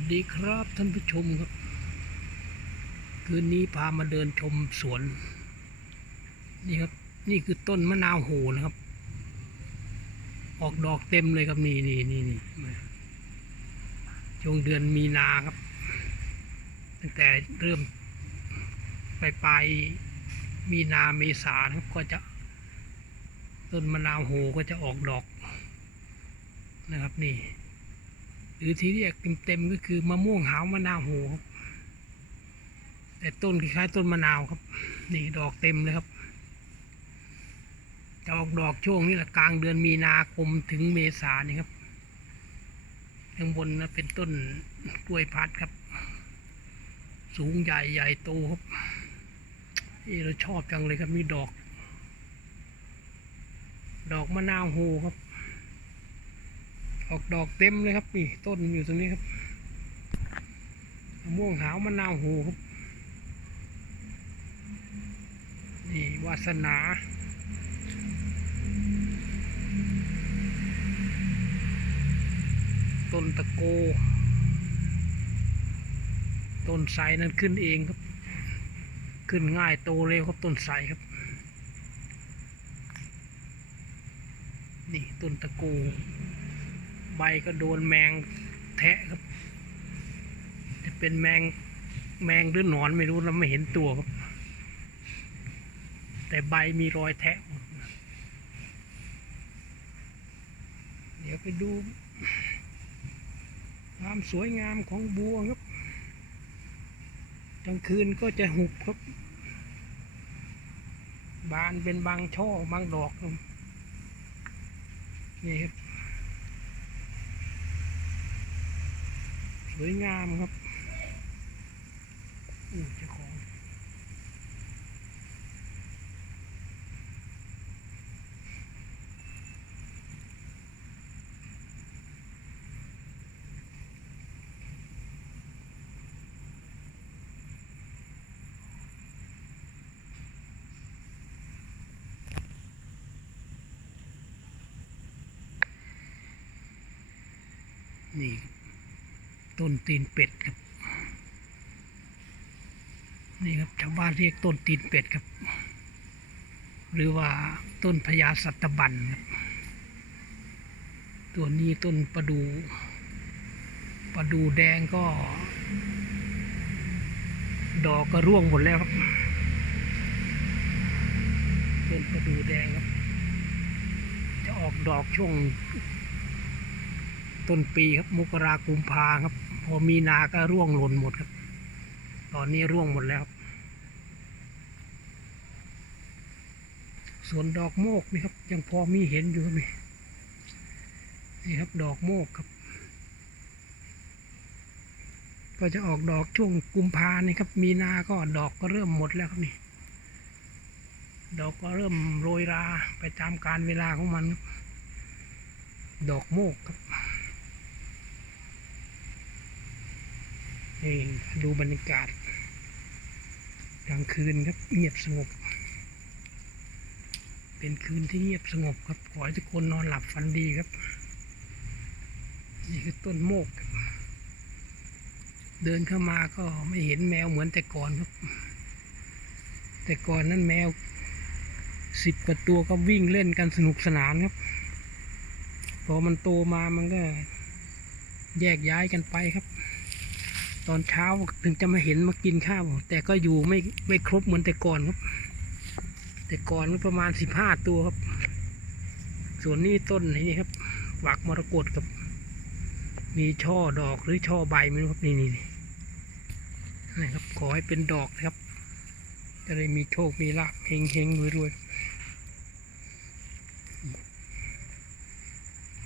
สดีครับท่านผู้ชมครับ คืนนี้พามาเดินชมสวน นี่ครับ นี่คือต้นมะนาวโหนะครับ ออกดอกเต็มเลยครับนี่นี่นี่นี่ช่วงเดือนมีนาครับ ตั้งแต่เริ่มปลายปลายมีนาเมษานะครับก็จะ ต้นมะนาวโหก็จะออกดอกนะครับนี่ หรือที่เรียกเต็มๆก็คือมะม่วงหาวมะนาวโหครับแต่ต้นคล้ายๆต้นมะนาวครับ นี่ดอกเต็มเลยครับจะออกดอกช่วงนี้แหละกลางเดือนมีนาคมถึงเมษานี่ครับข้างบนนะเป็นต้นกล้วยพัดครับ สูงใหญ่ใหญ่โตครับนี่เราชอบจังเลยครับมีดอก ดอกมะนาวโหครับ ออกดอกเต็มเลยครับนี่ต้นอยู่ตรงนี้ครับมะม่วงหาวมะนาวโหครับนี่วาสนาต้นตะโก ต้นไทรนั้นขึ้นเองครับ ขึ้นง่ายโตเร็วครับต้นไทรครับ นี่ต้นตะโก ใบก็โดนแมงแทะครับ จะเป็นแมงแมงหรือหนอนไม่รู้เราไม่เห็นตัวครับ แต่ใบมีรอยแทะ เดี๋ยวไปดูความสวยงามของบัวครับกลางคืนก็จะหุบครับ บานเป็นบางช่อบางดอกนี่ครับ วยงามครับอู้เจ้าของนี่ ต้นตีนเป็ดครับ นี่ครับชาวบ้านเรียกต้นตีนเป็ดครับ หรือว่าต้นพญาสัตบันครับตัวนี้ต้นประดูประดูแดงก็ ดอกก็ร่วงหมดแล้วครับต้นประดูแดงครับ จะออกดอกช่วงต้นปีครับมกรากุมภาครับ อมีนาก็ร่วงหล่นหมดครับ ตอนนี้ร่วงหมดแล้วส่วนดอกโมกนี่ครับ ยังพอมีเห็นอยู่ครับนี่นี่ครับดอกโมกครับ ก็จะออกดอกช่วงกุมภานี่ครับ มีนาก็ดอกก็เริ่มหมดแล้วครับนี่ ดอกก็เริ่มโรยราไปตามการเวลาของมัน ดอกโมกครับ นี่ดูบรรยากาศกลางคืนครับเงียบสงบ เป็นคืนที่เงียบสงบครับ ขอให้ทุกคนนอนหลับฝันดีครับ นี่คือต้นโมก เดินเข้ามาก็ไม่เห็นแมวเหมือนแต่ก่อนครับ แต่ก่อนนั้นแมวสิบกว่าตัวก็วิ่งเล่นกันสนุกสนานครับ พอมันโตมามันก็แยกย้ายกันไปครับ ตอนเช้าถึงจะมาเห็นมากินข้าว แต่ก็อยู่ไม่ไม่ครบเหมือนแต่ก่อนครับ แต่ก่อนประมาณสิบห้าตัวครับ ส่วนนี้ต้นนี้ครับหวักมรกตครับ มีช่อดอกหรือช่อใบไม่รู้ครับนี่นี่นี่นะครับ ขอให้เป็นดอกนะครับ จะได้มีโชคมีลาภเฮงเฮงรวยรวย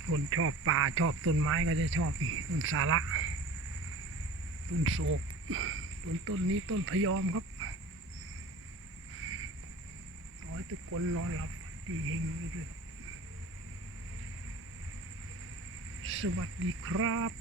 คนชอบป่าชอบต้นไม้ก็จะชอบนี่ต้นสาระ ต้นโศกต้นต้นนี้ต้นพยอมครับขอยทุกคนนอนหลับดีเฮงเลยสวัสดีครับ